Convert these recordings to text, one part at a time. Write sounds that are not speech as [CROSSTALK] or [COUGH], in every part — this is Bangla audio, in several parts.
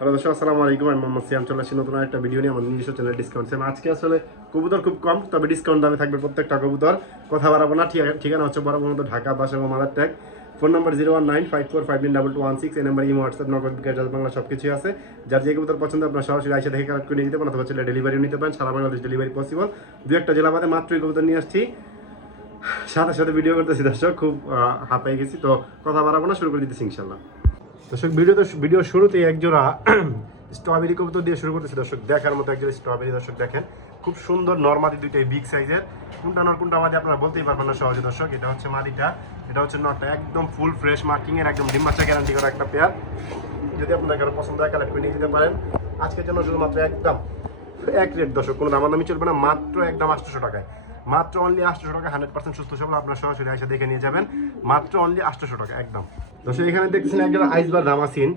হ্যালো দর্শক, আসসালামু আলাইকুম। আমি মোহাম্মদ সিয়াম চলে আসছি নতুন একটা ভিডিও নিয়ে আমার নিজস্ব চ্যানেল ডিসকাউন্ট সেম আজকে আসলে কবুতর খুব কম, তবে ডিসকাউন্ট দামে থাকবে প্রত্যেকটা কবুতর। কথা বাড়াবো না, ঠিক ঠিকানা হচ্ছে বরাবর মতো ঢাকা বাসা এবং মাদার tag phone number zero one nine five four five nine double two one six. এই number imo, WhatsApp, Nagad bKash Bangla সব কিছুই আছে। যার যে কবুতর পছন্দ, আপনার সরাসরি আইসা দেখে কালেক্ট করে নিয়ে যেতে পারেন অথবা চলে ডেলিভারিও নিতে পারেন। সারা বাংলাদেশ ডেলিভারি পসিবল দু একটা জেলা বাদে মাত্রই কবুতর নিয়ে আসছি। সাথে সাথে ভিডিও করতেছি দর্শক, খুব হাঁপাই গেছি। তো কথা বাড়াবো না, শুরু করে দিতেছি ইনশাল্লাহ দর্শক ভিডিওতে ভিডিও শুরুতেই একজোড়া [CLEARS THROAT] স্ট্রবেরি কবুতর দিয়ে শুরু করতেছি। দর্শক, দেখার মতো একজোড়া স্ট্রবেরি দর্শক দেখেন। খুব সুন্দর নর্মাদি দুইটাই বিগ সাইজের কোনটা নর, কোনটা মাদি আপনারা বলতেই পারবেন না সহজে দর্শক। এটা হচ্ছে মাদিটা, এটা হচ্ছে নটটা একদম ফুল ফ্রেশ মার্কিং এর, একদম ডিম্বাচা গ্যারান্টি করা একটা পেয়ার যদি আপনাদের কারও পছন্দ হয় কালেক্ট করে নিয়ে যেতে পারেন। আজকের জন্য শুধুমাত্র একদম এক রেট দর্শক, কোনো দামাদামি চলবে না, মাত্র একদম আটশোশো টাকায়। মাত্র অনলি আটশোশো টাকা হান্ড্রেড পার্সেন্ট সুস্থ সবল, আপনার সরাসরি এসে দেখে নিয়ে যাবেন। মাত্র অনলি আটশোশো টাকা, একদম। দর্শক এখানে দেখতেছেন একজন আইসবার দামাসিন।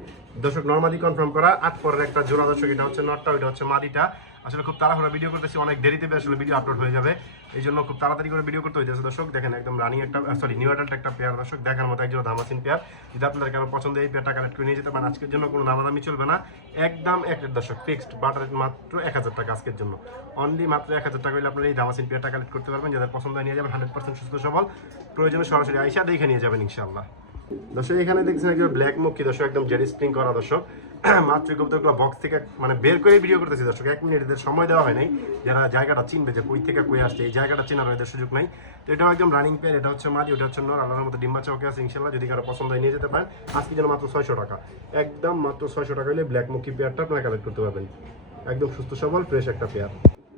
দর্শক নর্মালি কনফার্ম করা, আট পরের একটা জোড়া দর্শক, এটা হচ্ছে নটটা, ওইটা হচ্ছে মাদিটা। আসলে খুব তাড়াহুড়া ভিডিও করতেছি, অনেক দেরিতে আসলে ভিডিও আপলোড হয়ে যাবে। এই জন্য খুব তাড়াতাড়ি করে ভিডিও করতে হয়েছে দর্শক, দেখেন একদম রানিং একটা সরি নিউ অ্যাডাল্ট একটা পেয়ার দর্শক, দেখার মতো একজন দামাসিন পেয়ার যদি আপনাদের কারও পছন্দ এই পেয়ারটা কালেক্ট করে নিয়ে যেতে পারেন, আজকের জন্য কোনো দামাদামি চলবে না। একদম এক, দর্শক ফিক্সড বাটার মাত্র এক হাজার টাকা আজকের জন্য। অনলি মাত্র এক হাজার টাকা হলে আপনারা এই দামাসিন পেয়ারটা কালেক্ট করতে পারবেন। যাদের পছন্দ নিয়ে যাবেন হান্ড্রেড পার্সেন্ট সুস্থ সবল। প্রয়োজনে সরাসরি আইসা দেখে নিয়ে যাবেন ইনশাআল্লাহ। দর্শক, এখানে দেখছেন একজন ব্ল্যাক মুখী দর্শক, একদম জেরি স্প্রিং করা দর্শক। [CLEARS THROAT] মাত্র কবুতরগুলো বক্স থেকে মানে বের করে ভিডিও করতেছি, দর্শক। এক মিনিট এদের সময় দেওয়া হয় নাই। যারা জায়গাটা চিনবে যে কই থেকে কই আসছে, এই জায়গাটা চেনার এদের সুযোগ নাই। তো এটাও একদম রানিং পেয়ার এটা হচ্ছে মাদি, ওটা হচ্ছে নর। আল্লাহর মতো ডিম্বা চকে আছে ইনশাল্লাহ যদি কারও পছন্দ হয় নিয়ে যেতে পারেন। আজকে যেন মাত্র ছয়শো টাকা। একদম মাত্র ছয়শো টাকা হলে ব্ল্যাক মুখী পেয়ারটা আপনারা কালেক্ট করতে পারবেন। একদম সুস্থ, সবল ফ্রেশ একটা পেয়ার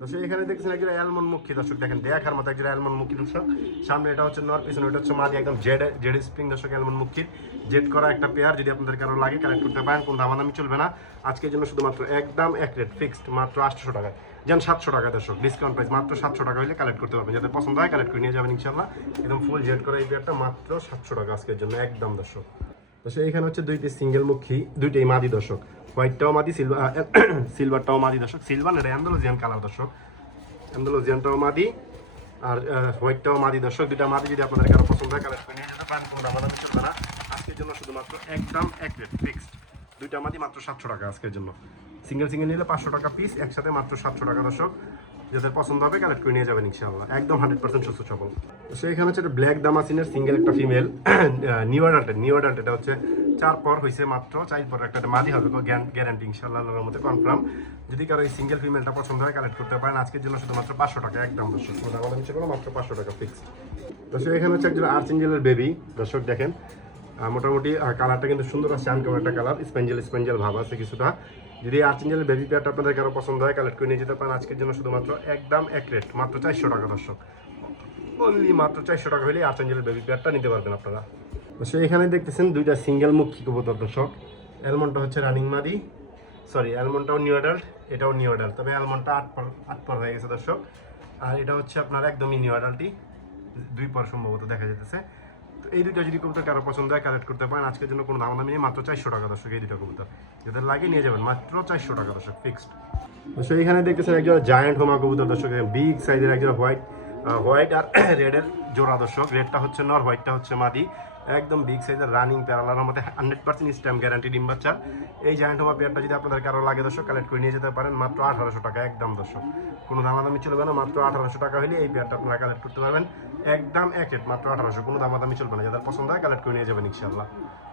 দর্শক এখানে দেখছেন একজন অ্যালমন্ড মুখী। দর্শক দেখেন, দেখার মতো একজন অ্যালমন্ড মুখী দর্শক। সামনে এটা হচ্ছে নর পিছনে ওটা হচ্ছে মাদি, একদম জেড জেড স্প্রিং দর্শক অ্যালমন্ড মুখীর জেড করা একটা পেয়ার যদি আপনাদের কারও লাগে কালেক্ট করতে পারেন, কোন দামাদামি চলবে না। আজকের জন্য শুধুমাত্র একদম এক রেট ফিক্সড মাত্র আটশো টাকায় যেন সাতশো টাকা দর্শক ডিসকাউন্ট প্রাইস মাত্র সাতশো টাকা হলে কালেক্ট করতে পারবেন। যাদের পছন্দ হয় কালেক্ট করে নিয়ে যাবেন ইনশাল্লাহ একদম ফুল জেড করা এই পেয়ারটা মাত্র সাতশো টাকা আজকের জন্য, একদম দর্শক। দর্শক এখানে হচ্ছে দুইটি সিঙ্গেল মুখী দুইটাই মাদি দর্শক। হোয়াইটটাও মাদি সিলভার সিলভারটাও মাদি দর্শক সিলভার এটা অ্যান্ডালোজিয়ান কালার দর্শক। অ্যান্ডালোজিয়ানটাও মাদি আর হোয়াইটটাও মাদি দর্শক, দুইটা মাদি যদি আপনাদের কারও পছন্দ হয় কালেক্ট করে নিয়ে যেতে পারেন কোনো দামাদামি চলবে না আজকের জন্য শুধুমাত্র একদম এক রেট ফিক্সড দুইটা মাদি মাত্র সাতশো টাকা আজকের জন্য। সিঙ্গেল সিঙ্গেল নিলে পাঁচশো টাকা পিস একসাথে মাত্র সাতশো টাকা দর্শক। যাদের পছন্দ হবে কালেক্ট করে নিয়ে যাবেন ইনশাআল্লাহ। একদম হান্ড্রেড পার্সেন্ট সুস্থ সবল। তো সেইখানে হচ্ছে ব্ল্যাক দামাসিনের সিঙ্গেল একটা female new adult new adult এটা হচ্ছে চার পর হয়েছে মাত্র, চার পর একটা মাদি হবে গ্যারান্টি আল্লাহর মধ্যে কনফার্ম যদি কারও সিঙ্গেল ফিমেলটা পছন্দ হয় কালেক্ট করতে পারেন। আজকের জন্য শুধুমাত্র পাঁচশো টাকা, একদম কোনো নিচে কোনো মাত্র পাঁচশো টাকা ফিক্সড দর্শক, এখানে হচ্ছে একজন আর্চ এঞ্জেলের বেবি দর্শক, দেখেন মোটামুটি কালারটা কিন্তু সুন্দর আছে আনকমন একটা কালার স্পেঞ্জেল স্পেঞ্জেল ভাব আছে কিছুটা। যদি আর্চ এঞ্জেলের বেবি পেয়ারটা আপনাদের কারও পছন্দ হয় কালেক্ট করে নিয়ে যেতে পারেন। আজকের জন্য শুধুমাত্র একদম এক রেট মাত্র চারশো টাকা দর্শক। অনলি মাত্র চারশো টাকা হলে আর্চ এঞ্জেলের বেবি পেয়ারটা নিতে পারবেন আপনারা। তো এখানে দেখতেছেন দুইটা সিঙ্গেল মুখী কবুতর, দর্শক। অ্যালমন্ডটা হচ্ছে রানিং মাদি। সরি অ্যালমন্ডটাও নিউ অ্যাডাল্ট এটাও নিউ অ্যাডাল্ট তবে অ্যালমন্ডটা আট পর আট পর হয়ে গেছে, দর্শক। আর এটা হচ্ছে আপনার একদমই নিউ অ্যাডাল্টই দুই পর সম্ভবত দেখা যেতেছে তো এই দুইটা যদি কবুতর কারও পছন্দ হয় কালেক্ট করতে পারেন। আজকের জন্য কোনো দাম দামি নেই, মাত্র চারশো টাকা, দর্শক, এই দুটো কবুতর। যাদের লাগে নিয়ে যাবেন, মাত্র চারশো টাকা, দর্শক ফিক্সড দর্শক, এখানে দেখতেছেন একজন জায়ান্ট হোমা কবুতর, দর্শক বিগ সাইজের একজন হোয়াইট হোয়াইট আর [COUGHS] রেডের জোড়া দর্শক, রেডটা হচ্ছে নর, হোয়াইটটা হচ্ছে মাদি। একদম বিগ সাইজের রানিং প্যারালার মধ্যে হান্ড্রেড পার্সেন্ট স্ট্যাম্প গ্যারান্টি ডিম বাচ্চা। এই জায়ান্ট হোমা পেয়ারটা যদি আপনাদের কারও লাগে দর্শক কালেক্ট করে নিয়ে যেতে পারেন, মাত্র আঠারোশো টাকা, একদম দর্শক। কোনো দামাদামি চলবে না, মাত্র আঠারোশো টাকা হলে এই পেয়ারটা আপনারা কালেক্ট করতে পারবেন। একদম এক রেট মাত্র আঠারোশো, কোনো দামাদামি চলবে না, যাদের পছন্দ হয় কালেক্ট করে নিয়ে যাবেন ইনশাল্লাহ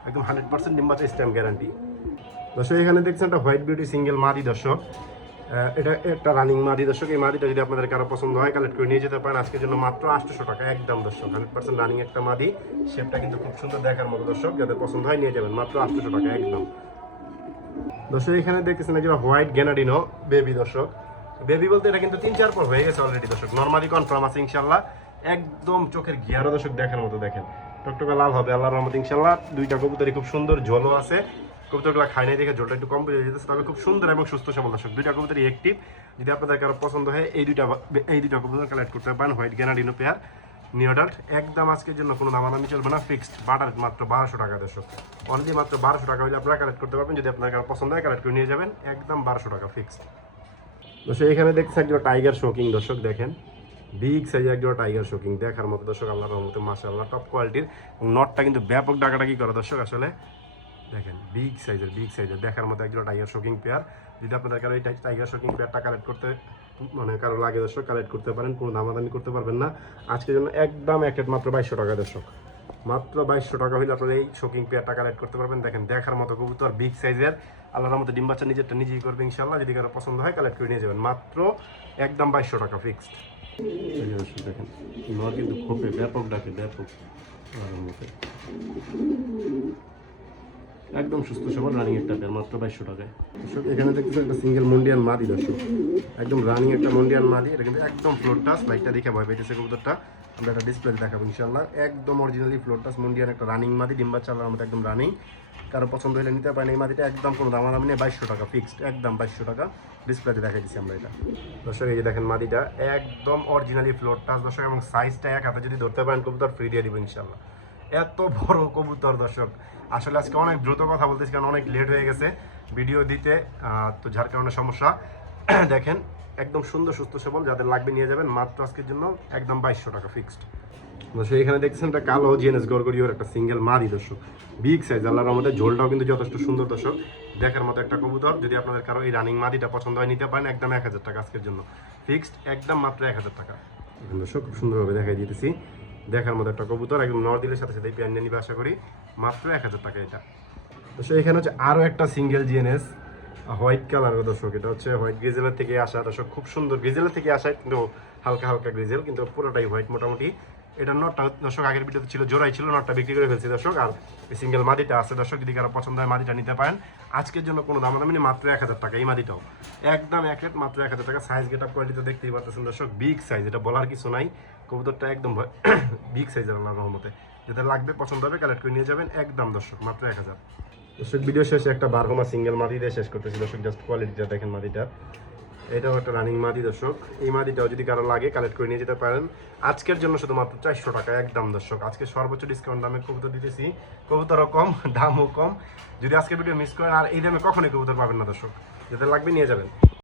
একদম হান্ড্রেড পার্সেন্ট ডিম বাচ্চা স্ট্যাম্প গ্যারান্টি দর্শক, এখানে দেখছেন একটা হোয়াইট বিউটি সিঙ্গেল মাদি দর্শক। এটা একটা রানিং মাদি দর্শক, এই মাদিটা যদি আপনাদের কারও পছন্দ হয় কালেক্ট করে নিয়ে যেতে পারেন। আজকের জন্য মাত্র আটশোশো টাকা, একদম দর্শক হান্ড্রেড পার্সেন্ট রানিং একটা মাদি। শেপটা কিন্তু খুব সুন্দর দেখার মতো দর্শক, যাদের পছন্দ হয় নিয়ে যাবেন। মাত্র আটশোশো টাকা, একদম। দর্শক, এখানে দেখতেছেন একজন হোয়াইট গ্যানাডিনো বেবি দর্শক। বেবি বলতে এটা কিন্তু তিন, চার পর হয়ে গেছে অলরেডি দর্শক। নর্মালি কনফার্ম আছে ইনশাল্লাহ একদম চোখের গিয়ারো দর্শক দেখার মতো দেখেন। টকটকা লাল হবে, আল্লাহর রহমত ইনশাল্লাহ দুইটা কবুতরই খুব সুন্দর, ঝোলও আছে। কবুতরগুলো খাই নাই দেখে ঝোলটা একটু কম বেড়ে যেতেছে তবে খুব সুন্দর এবং সুস্থ সবল দর্শক। দুইটা কবুতরই অ্যাক্টিভ যদি আপনাদের কারও পছন্দ হয়, এই দুইটা এই দুইটা কবুতর কালেক্ট করতে পারেন। হোয়াইট গ্যানাডিনো পেয়ার নিউডাল্ট একদম আজকের জন্য কোনো দামাদামি চলবে না। ফিক্সড বাটার মাত্র বারোশো টাকা দর্শক। অনলি মাত্র বারোশো টাকা হলে আপনারা কালেক্ট করতে পারবেন। যদি আপনার কারও পছন্দ হয় কালেক্ট করে নিয়ে যাবেন। একদম বারোশো টাকা ফিক্সড দর্শক, এখানে দেখছেন একজন টাইগার শোকিং দর্শক, দেখেন। বিগ সাইজের একজন টাইগার শোকিং দেখার মতো দর্শক, আল্লাহর রহমতে, মাশাআল্লাহ টপ কোয়ালিটির নটটা কিন্তু ব্যাপক ডাকাডাকি করে দর্শক, আসলে। দেখেন বিগ সাইজের বিগ সাইজের দেখার মতো একজন টাইগার শোকিং পেয়ার যদি আপনাদের কারও এই টাইগার শোকিং পেয়ারটা কালেক্ট করতে মানে কারও লাগে দর্শক কালেক্ট করতে পারেন, কোনো দামাদামি করতে পারবেন না। আজকের জন্য একদম এক মাত্র বাইশশো টাকা দর্শক। মাত্র বাইশশো টাকা হলে আপনারা এই শোকিং পেয়ারটা কালেক্ট করতে পারবেন। দেখেন, দেখার মতো কবুতর বিগ সাইজের আল্লাহর মতো ডিম বাচ্চা নিজেরটা নিজেই করবে ইনশাল্লাহ যদি কারও পছন্দ হয় কালেক্ট করে নিয়ে যাবেন। মাত্র একদম বাইশশো টাকা ফিক্সড দেখেন কিন্তু খোপে ব্যাপক ডাকে ব্যাপক। একদম সুস্থ সবল রানিং একটা পেয়ার মাত্র বাইশশো টাকায়। এখানে দেখতেছেন একটা সিঙ্গেল মন্ডিয়ান মাদি দর্শক। একদম রানিং একটা মন্ডিয়ান মাদি, এটা কিন্তু একদম ফ্লোর টাচ লাইটটা দেখে ভয় পেয়েছে কবুতরটা। আমরা একটা ডিসপ্লে দেখাবো ইনশাল্লাহ একদম অরিজিনালি ফ্লোর টাচ মন্ডিয়ান একটা রানিং মাদি, ডিম্বা চালার মতো একদম রানিং কারও পছন্দ হলে নিতে পারেন এই মাদিটা, একদম কোনো দামাদামি নেই, বাইশশো টাকা ফিক্সড একদম বাইশশো টাকা। ডিসপ্লেতে দেখাই দিচ্ছি আমরা এটা। দর্শক, এই যে দেখেন মাদিটা, একদম অরিজিনালি ফ্লোর টাচ দর্শক, এবং সাইজটা এক হাতে যদি ধরতে পারেন, কবুতর ফ্রি দিয়ে দিব ইনশাল্লাহ এত বড় কবুতর, দর্শক। আসলে আজকে অনেক দ্রুত কথা বলতেছি কারণ অনেক লেট হয়ে গেছে। ভিডিও দিতে তো যার কারণে সমস্যা। [CLEARS THROAT] দেখেন, একদম সুন্দর, সুস্থ সবল, যাদের লাগবে নিয়ে যাবেন, মাত্র আজকের জন্য একদম বাইশশো টাকা ফিক্সড দর্শক এখানে দেখছেন একটা কালো জিএনএস গড়গড়িওর একটা সিঙ্গেল মাদি, দর্শক। বিগ সাইজ আল্লাহর আমাদের ঝোলটাও কিন্তু যথেষ্ট সুন্দর, দর্শক। দেখার মতো একটা কবুতর, যদি আপনাদের কারও এই রানিং মাদিটা পছন্দ হয়, নিতে পারেন একদম এক হাজার টাকা আজকের জন্য। ফিক্সড একদম মাত্র এক হাজার টাকা। দর্শক, খুব সুন্দরভাবে দেখাই দিতেছি। দেখার মতো একটা কবুতর, একদম নর দিলে সাথে সাথে পেয়ার নিয়ে নিবে আশা করি। মাত্র এক হাজার টাকা এটা। তো সে এখানে হচ্ছে আরও একটা সিঙ্গেল জিএনএস হোয়াইট কালার দর্শক, এটা হচ্ছে হোয়াইট গ্রিজেলার থেকে আসা। দর্শক, খুব সুন্দর গ্রিজেলের থেকে আসা, কিন্তু হালকা হালকা গ্রিজেল, কিন্তু পুরোটাই হোয়াইট মোটামুটি। এটা নটটা দর্শক, আগের ভিডিওতে ছিল, জোড়াই ছিল নটটা বিক্রি করে ফেলছি দর্শক। আর এই সিঙ্গেল মাদিটা আছে দর্শক, যদি কারও পছন্দ হয় মাদিটা নিতে পারেন। আজকের জন্য কোনো দাম দামি মাত্র এক হাজার টাকা এই মাদিটাও। একদম এক রেট মাত্র এক হাজার টাকা। সাইজ গেট আপ কোয়ালিটি দেখতেই পাচ্ছেন দর্শক বিগ সাইজ এটা বলার কিছু নাই। কবুতরটা একদম বিগ সাইজের [COUGHS] আল্লাহর রহমতে। যেটা লাগবে, পছন্দ হবে কালেক্ট করে নিয়ে যাবেন। একদম দর্শক, মাত্র এক হাজার। দর্শক ভিডিও শেষে একটা বারহমা সিঙ্গেল মাদি দিয়ে শেষ করতেছি। দর্শক জাস্ট কোয়ালিটিটা দেখেন মাদিটার। এটাও একটা রানিং মাদি, দর্শক। এই মাদিটাও যদি কারও লাগে কালেক্ট করে নিয়ে যেতে পারেন। আজকের জন্য শুধুমাত্র চারশো টাকা, একদম, দর্শক। আজকে সর্বোচ্চ ডিসকাউন্ট দামে কবুতর দিতেছি। কবুতরও কম, দামও কম। যদি আজকে ভিডিও মিস করেন, আর এই দামে কখনোই কবুতর পাবেন না, দর্শক। যেটা লাগবে নিয়ে যাবেন।